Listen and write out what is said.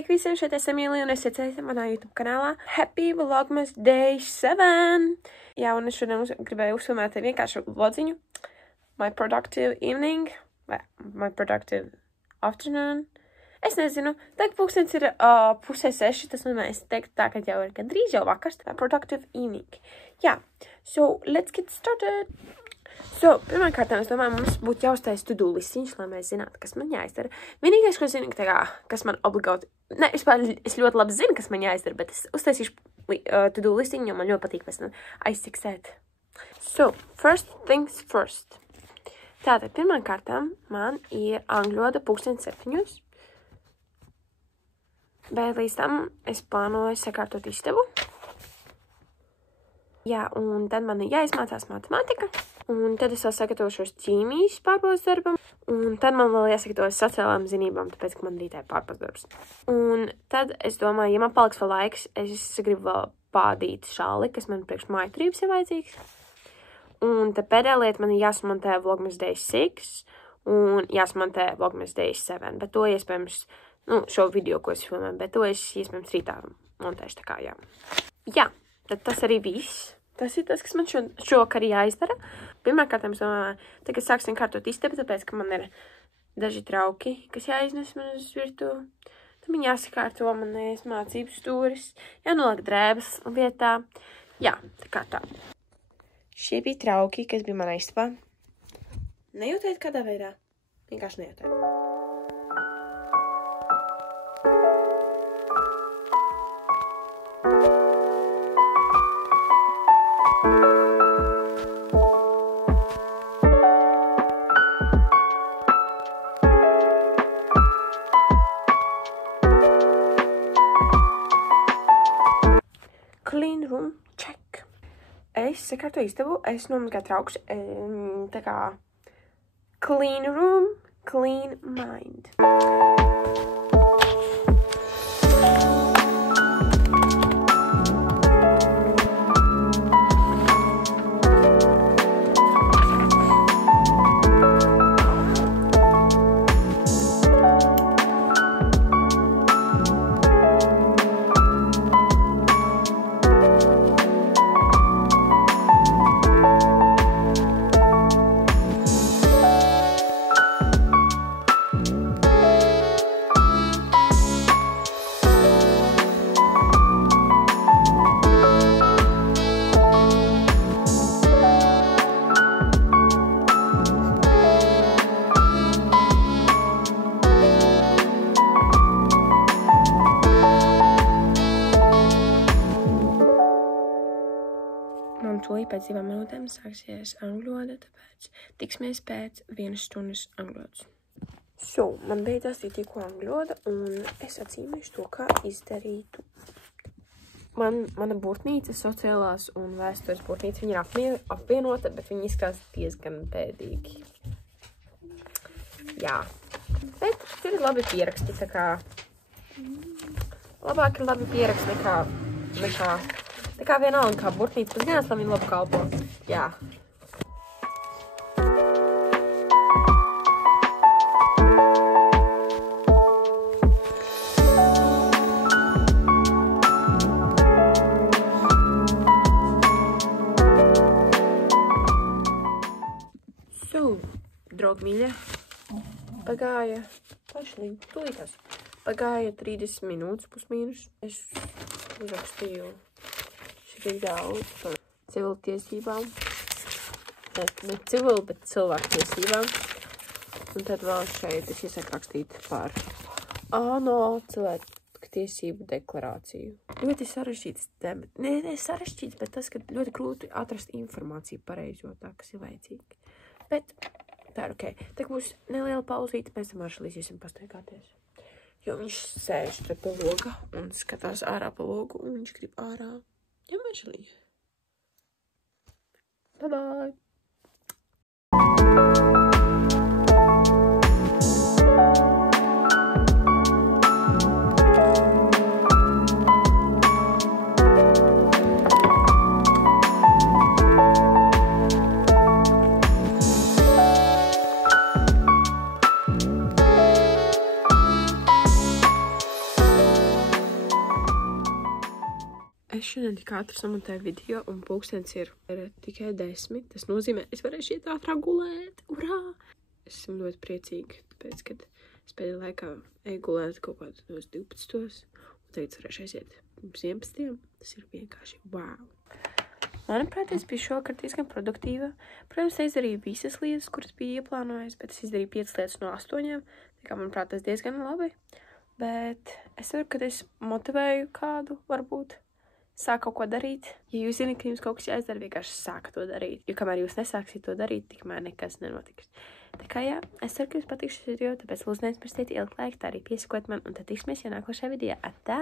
Sveiki visiem, šeit esam Emīlija un esiet sveicināti manā YouTube kanālā Happy Vlogmas Day 7! Jā, un es šodien gribēju uzfilmēt vienkāršu vlodziņu. My productive evening, vai my productive afternoon. Es nezinu, tagad pulkstens ir 5:30, tas nozīmē, es teiktu tā, ka jau ir gandrīz jau vakars, tā productive evening. Jā, so let's get started! So, pirmkārt, es domāju, mums būtu jāuztais to-do listiņš, lai mēs zinātu, kas man jāizdara. Vienīgais, ko es zinu, kas man obligāti... Ne, es ļoti labi zinu, kas man jāizdara, bet es uztaisīšu to-do listiņu, jo man ļoti patīk pēc tam aizsiksēt. So, first things first. Tātad, pirmkārt, man ir angļu valoda 7:00. Bet līdz tam es plānoju sakārtot istabu. Jā, un tad man ir jāizmācās matemātika. Un tad es vēl sagatavošos ķīmijas pārbaudes darbam. Un tad man vēl jāsagatavojas sociālām zinībām, tāpēc, ka man rītā ir pārbaudes darbs. Un tad es domāju, ja man paliks vēl laiks, es gribu vēl pādīt šāli, kas man priekš mājturības ir vajadzīgs. Un tad pēdējā lieta man ir jāsmontē Vlogmas Day 6 un jāsmontē Vlogmas Day 7. Bet to iespējams, šo video, ko es filmēju, bet to es iespējams rītā montēšu, tā kā jā. Jā, tad tas arī viss. Tas ir tas, kas man šovakar jāizdara. Pirmkārt, es domāju, tagad sāksim kārtot istabu, tāpēc, ka man ir daži trauki, kas jāiznes man uz virtuvi. Tad man jāsakārto manējais mācības stūris, jānoliek drēbes vietā. Jā, tā kā tā. Šie bija trauki, kas bija manā istabā. Nejūtiet kādā veidā? Vienkārši nejūtiet. Clean room, check. Es sakārtoju istabu, es nomazgāju traukus, tā kā clean room, clean mind. Man tūlīt pēc 2 minūtēm sāksies angļu valoda, tāpēc tiksimies pēc 1 stundas angļu valodas. So, man beidzās tikko angļu valoda, un es atzīmēšu to, kā izdarītu. Mana burtnīca, sociālās un vēstures burtnīca, viņa ir apvienota, bet viņa izskatās diezgan bēdīgi. Jā, bet tur ir labi pieraksti, tā kā labāk ir labi pieraksti nekā tā kā vienalga kā burtnīca, pēc dienas, lai viņi labi kalpo. Jā. So, draugi mīļa, pagāja, pagāja 30 minūtes pusmīnus. Es uzrakstīju tik daudz par civiltiesībām. Ne civil, bet cilvēktiesībām. Un tad vēl šeit es iesaku rakstīt par ANO cilvēktiesību deklarāciju. Ļoti sarežģīts temats. Ne sarežģīts, bet tas, ka ļoti grūti atrast informāciju pareizo tā, kas ir vajadzīga. Bet tā ir ok. Tad būs neliela pauzīte, mēs tam Maršalīs pastaigāties. Jo viņš sēž tur pa loga un skatās ārā pa logu un viņš grib ārā. Ja, Maršalī. Bye-bye. Es šodien tik ātri samontēju video, un pulkstens ir tikai 10. Tas nozīmē, es varēšu iet ātrāk gulēt. Urā! Esmu ļoti priecīga, tāpēc, kad es pēdējā laikā eju gulēt kaut kādos 12. Un tagad es varēšu aiziet 11. Tas ir vienkārši wow! Manuprāt, es biju šovakar diezgan produktīva. Protams, es izdarīju visas lietas, kuras biju ieplānojis, bet es izdarīju 5 lietas no 8. Tā kā, manuprāt, tas diezgan labi. Bet es ceru, ka es motivēju kādu, varbūt, sāk kaut ko darīt. Ja jūs zināt, ka jums kaut kas jāizdara, vienkārši sāka to darīt. Jo kamēr jūs nesāksiet to darīt, tikmēr nekas nenotiks. Tā kā jā, es ceru, ka jums patiks šis video, tāpēc lūdzu neaizmirstiet ielikt laiku, tā arī piesakot man, un tad tiksimies jau nākošajā video. Atā!